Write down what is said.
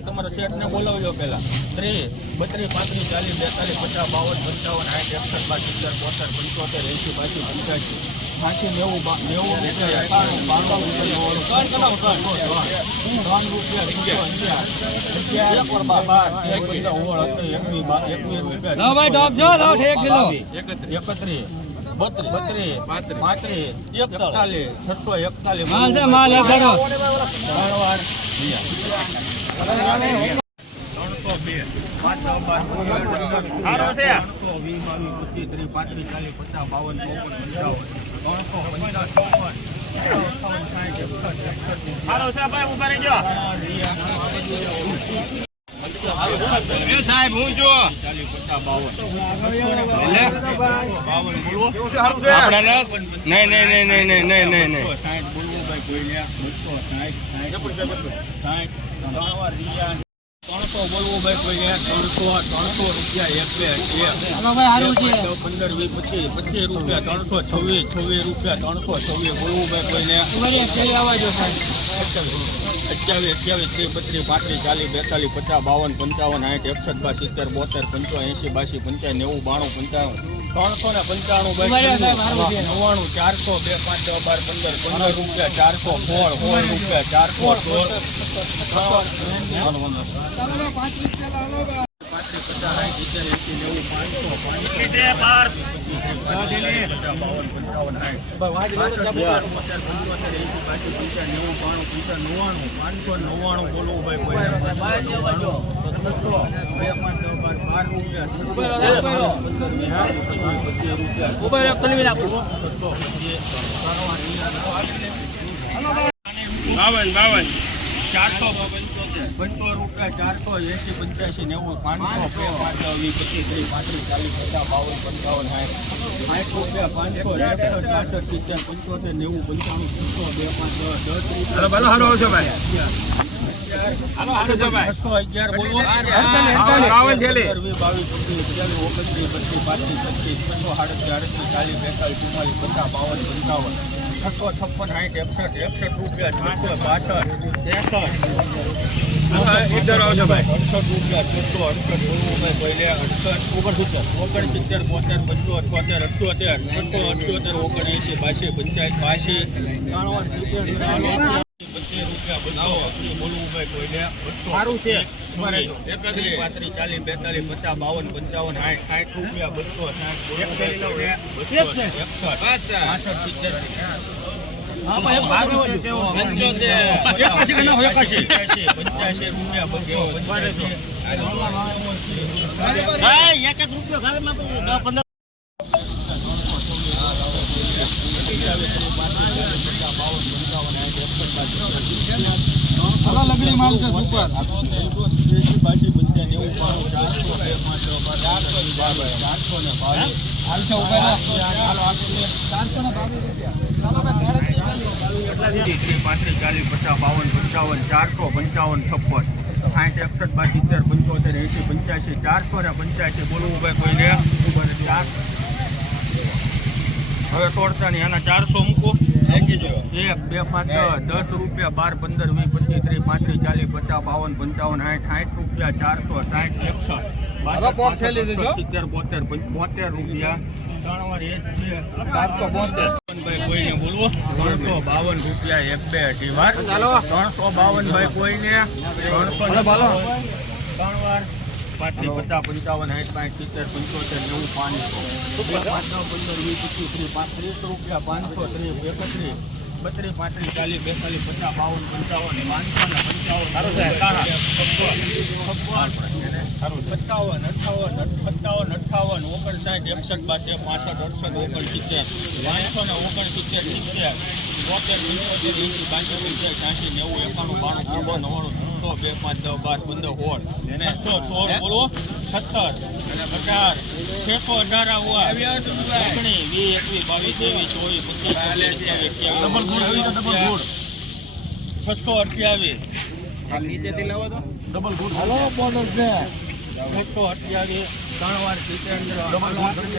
તમારા શેઠ ને બોલાવજો પેલા 30, 32, 35, 40, 42, 50, સાહેબ હું જો બોલવું ભાઈ કોઈ 300 રૂપિયા 15, 20, 25 રૂપિયા 326 રૂપિયા 326 બોલવું ભાઈ કોઈને 28, 29, 30, 32, 40, 50, 52, 55, 60, 70, 72, 70, 75, 80, 85, 90, 92, લગડી માલ છે સુપર હવે તોડતા નહીં આના 400 મૂકો 1 2 5 10 રૂપિયા 12 15 20 25 30 35 40 50 52 55 60 60 460 61 72 રૂપિયા 3 વાર 472 ભાઈ કોઈને બોલવો 352 રૂપિયા 1 2 અઢી વાર 352 ભાઈ કોઈને 300 3 વાર 35 50 55 60 70 75 90 રૂપિયા 530 રૂપિયા 32 35 40 628 3 વાર 70